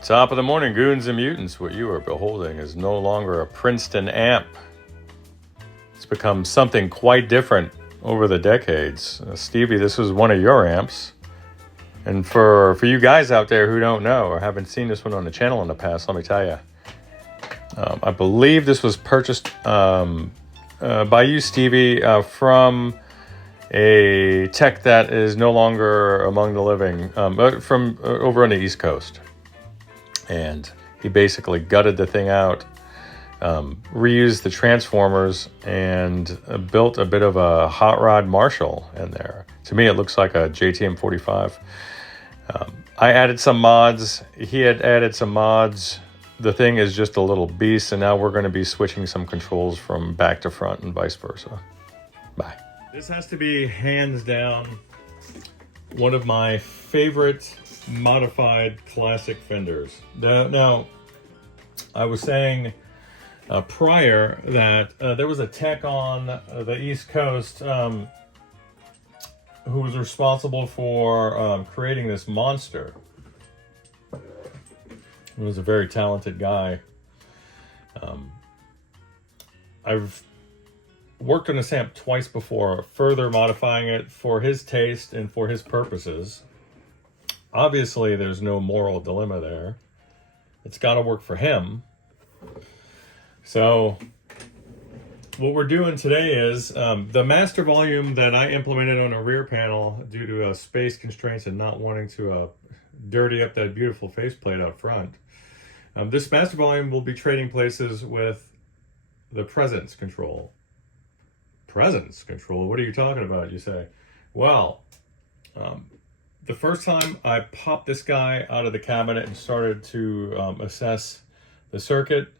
Top of the morning, goons and mutants. What you are beholding is no longer a Princeton amp. It's become something quite different over the decades. Stevie, this was one of your amps. And for you guys out there who don't know or haven't seen this one on the channel in the past, let me tell you. I believe this was purchased by you, Stevie, from a tech that is no longer among the living, from over on the East Coast. And he basically gutted the thing out, reused the transformers, and built a bit of a hot rod Marshall in there. To me, it looks like a JTM 45. I added some mods. He had added some mods. The thing is just a little beast, and now we're going to be switching some controls from back to front and vice versa. Bye. This has to be hands down one of my favorite modified classic Fenders. Now, I was saying prior that there was a tech on the East Coast who was responsible for creating this monster. He was a very talented guy. I've worked on this amp twice before, further modifying it for his taste and for his purposes. Obviously, there's no moral dilemma there. It's got to work for him. So what we're doing today is the master volume that I implemented on a rear panel due to space constraints and not wanting to dirty up that beautiful faceplate out front. This master volume will be trading places with the presence control. Presence control? What are you talking about, you say? Well, the first time I popped this guy out of the cabinet and started to assess the circuit,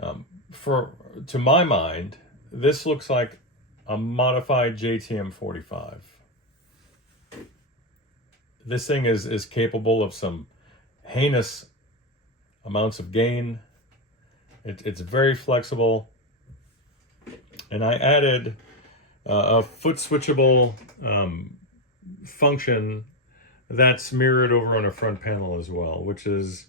to my mind, this looks like a modified JTM 45. This thing is capable of some heinous amounts of gain. It's very flexible. And I added a foot switchable function that's mirrored over on a front panel as well, which is,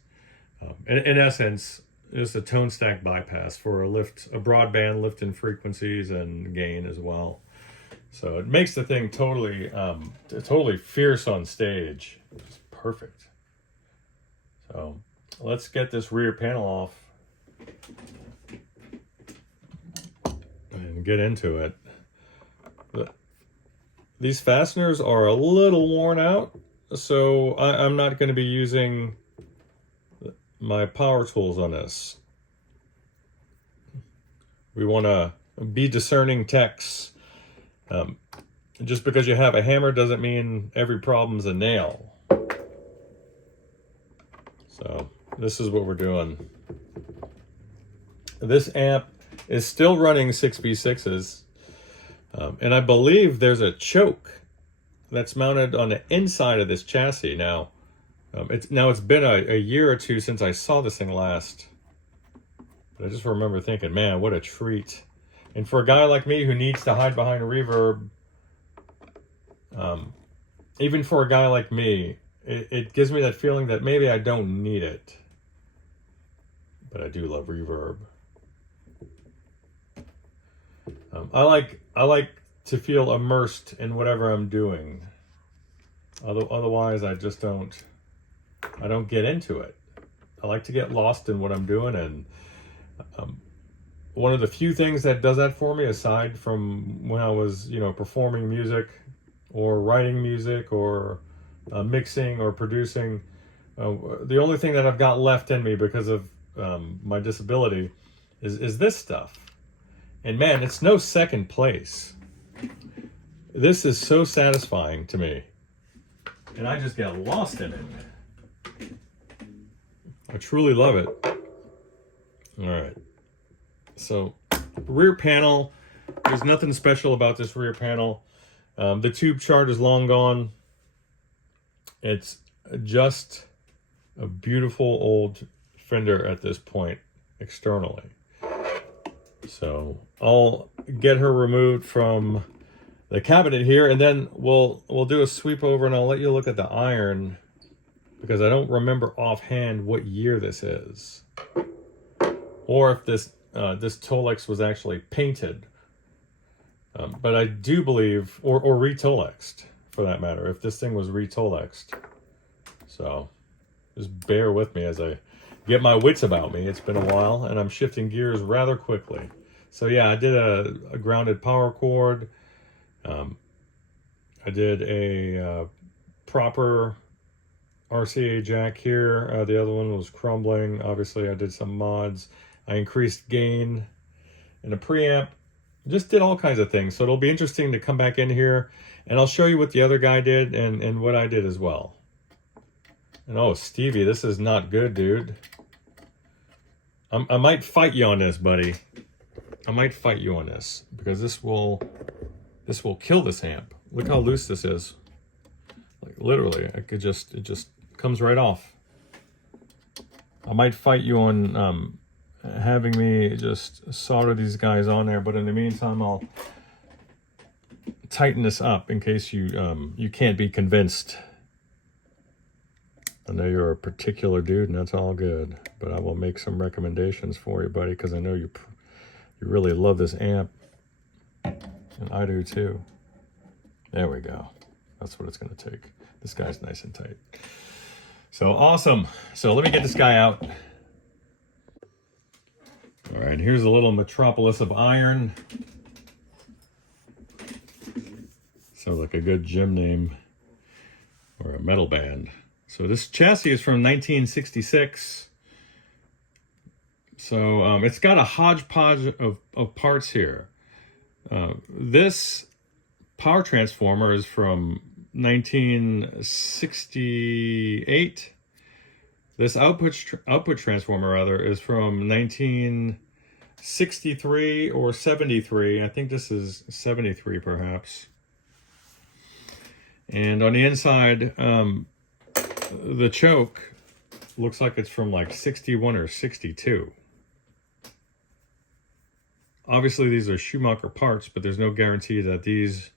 in essence, is a tone stack bypass for a broadband lift in frequencies and gain as well. So it makes the thing totally fierce on stage. It's perfect. So let's get this rear panel off and get into it. These fasteners are a little worn out, so I'm not going to be using my power tools on this. We want to be discerning techs. Just because you have a hammer doesn't mean every problem's a nail. So this is what we're doing. This amp is still running 6v6s. And I believe there's a choke that's mounted on the inside of this chassis. Now, it's been a year or two since I saw this thing last. But I just remember thinking, man, what a treat. And for a guy like me who needs to hide behind a reverb, even for a guy like me, it gives me that feeling that maybe I don't need it. But I do love reverb. I like to feel immersed in whatever I'm doing. Otherwise, I don't get into it. I like to get lost in what I'm doing, and one of the few things that does that for me, aside from when I was, performing music or writing music or mixing or producing, the only thing that I've got left in me because of my disability is this stuff. And man, it's no second place. This is so satisfying to me. And I just get lost in it. I truly love it. All right. So, rear panel. There's nothing special about this rear panel. The tube chart is long gone. It's just a beautiful old Fender at this point, externally. So I'll get her removed from the cabinet here, and then we'll do a sweep over, and I'll let you look at the iron because I don't remember offhand what year this is, or if this Tolex was actually painted. But I do believe, or re-Tolexed for that matter, if this thing was re-Tolexed. So just bear with me as I get my wits about me. It's been a while, and I'm shifting gears rather quickly. So yeah, I did a grounded power cord. I did a proper RCA jack here. The other one was crumbling. Obviously, I did some mods. I increased gain in a preamp. Just did all kinds of things. So it'll be interesting to come back in here, and I'll show you what the other guy did and what I did as well. And oh, Stevie, this is not good, dude. I might fight you on this, buddy. I might fight you on this, because this will kill this amp. Look how loose this is. Like literally, it just comes right off. I might fight you on having me just solder these guys on there, but in the meantime, I'll tighten this up in case you can't be convinced. I know you're a particular dude, and that's all good, but I will make some recommendations for you, buddy, because I know you really love this amp, and I do too. There we go. That's what it's going to take. This guy's nice and tight. So awesome. So let me get this guy out. All right, here's a little metropolis of iron. Sounds like a good gym name or a metal band. So this chassis is from 1966. So it's got a hodgepodge of parts here. This power transformer is from 1968. This output transformer rather is from 1963 or 73. I think this is 73 perhaps. And on the inside, the choke looks like it's from like 61 or 62. Obviously these are Schumacher parts, but there's no guarantee that these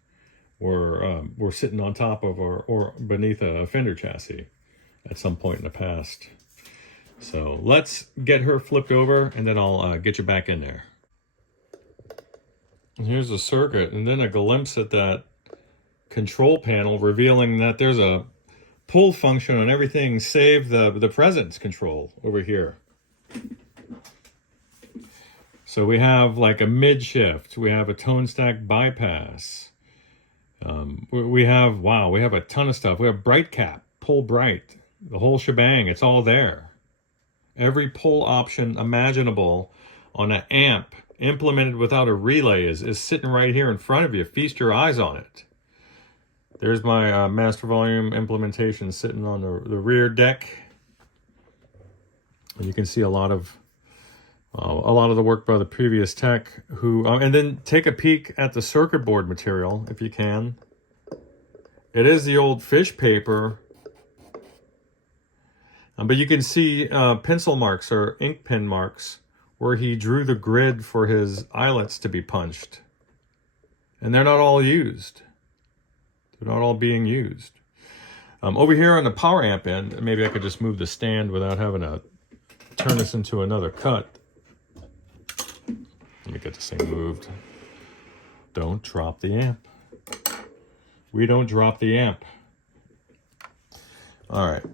were sitting on top of or beneath a Fender chassis at some point in the past. So let's get her flipped over, and then I'll get you back in there. And here's the circuit, and then a glimpse at that control panel, revealing that there's a pull function on everything save the presence control over here. So we have like a mid shift, we have a tone stack bypass. We have a ton of stuff. We have bright cap, pull bright, the whole shebang. It's all there. Every pull option imaginable on an amp implemented without a relay is sitting right here in front of you. Feast your eyes on it. There's my master volume implementation sitting on the rear deck. And you can see a lot of the work by the previous tech who, and then take a peek at the circuit board material if you can. It is the old fish paper, but you can see pencil marks or ink pen marks where he drew the grid for his eyelets to be punched. And they're not all used. They're not all being used. Over here on the power amp end, maybe I could just move the stand without having to turn this into another cut. Let me get this thing moved. Don't drop the amp. We don't drop the amp. All right.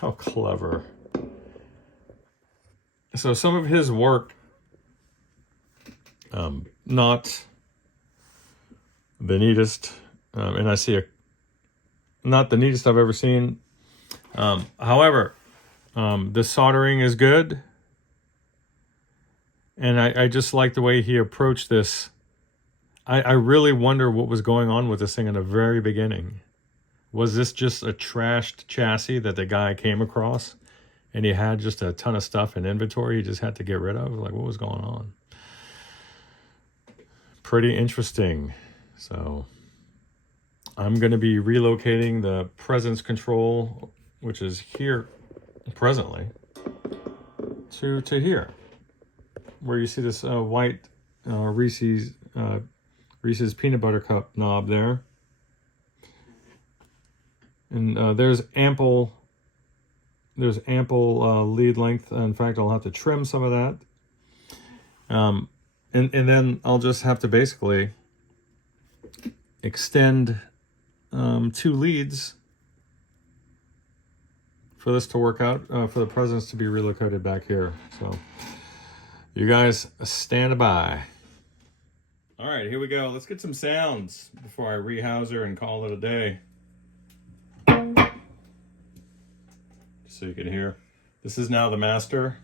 How clever. So some of his work, not the neatest, and I see not the neatest I've ever seen. However, the soldering is good. And I just like the way he approached this. I really wonder what was going on with this thing in the very beginning. Was this just a trashed chassis that the guy came across and he had just a ton of stuff in inventory he just had to get rid of? Like, what was going on? Pretty interesting. So I'm going to be relocating the presence control, which is here presently, to here, where you see this white Reese's peanut butter cup knob there. And there's ample lead length. In fact, I'll have to trim some of that. And then I'll just have to basically extend 2 leads for this to work out, for the presents to be relocated back here. So you guys stand by. All right, here we go. Let's get some sounds before I rehouse her and call it a day. Just so you can hear. This is now the master.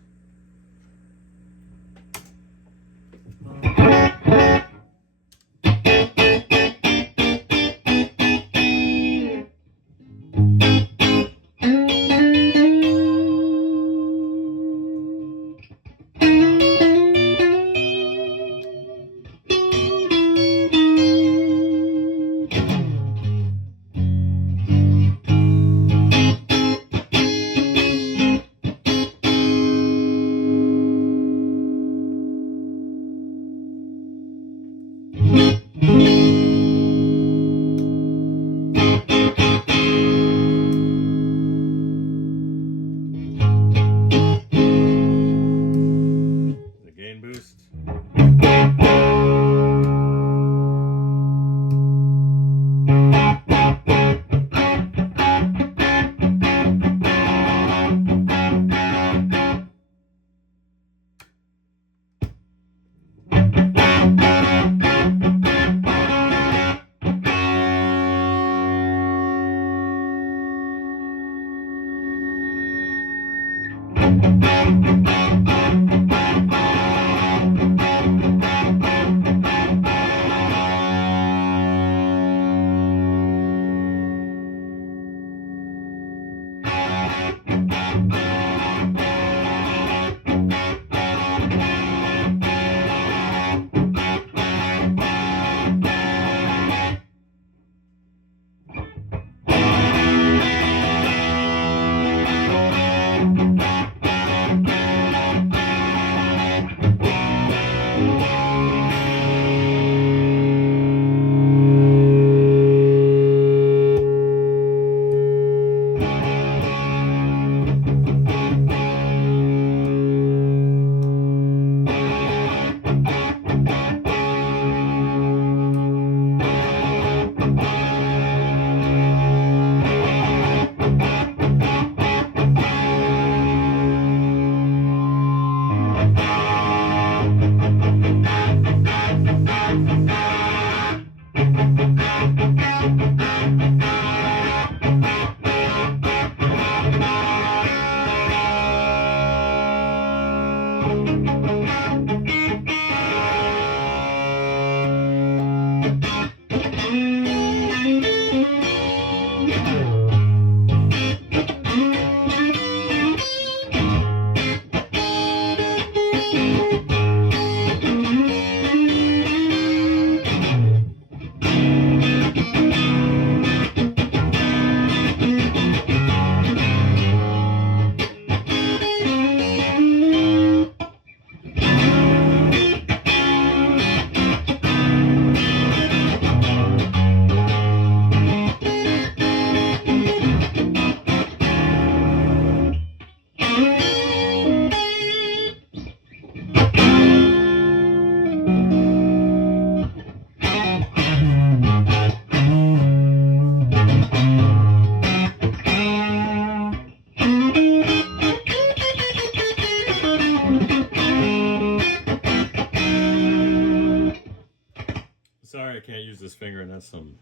Sorry I can't use this finger, and that's some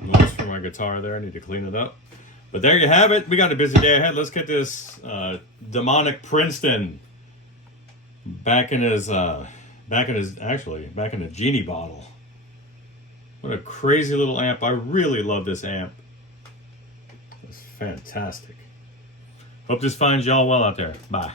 noise from my guitar there. I need to clean it up. But there you have it. We got a busy day ahead. Let's get this demonic Princeton back in his genie bottle. What a crazy little amp. I really love this amp. It's fantastic. Hope this finds y'all well out there. Bye.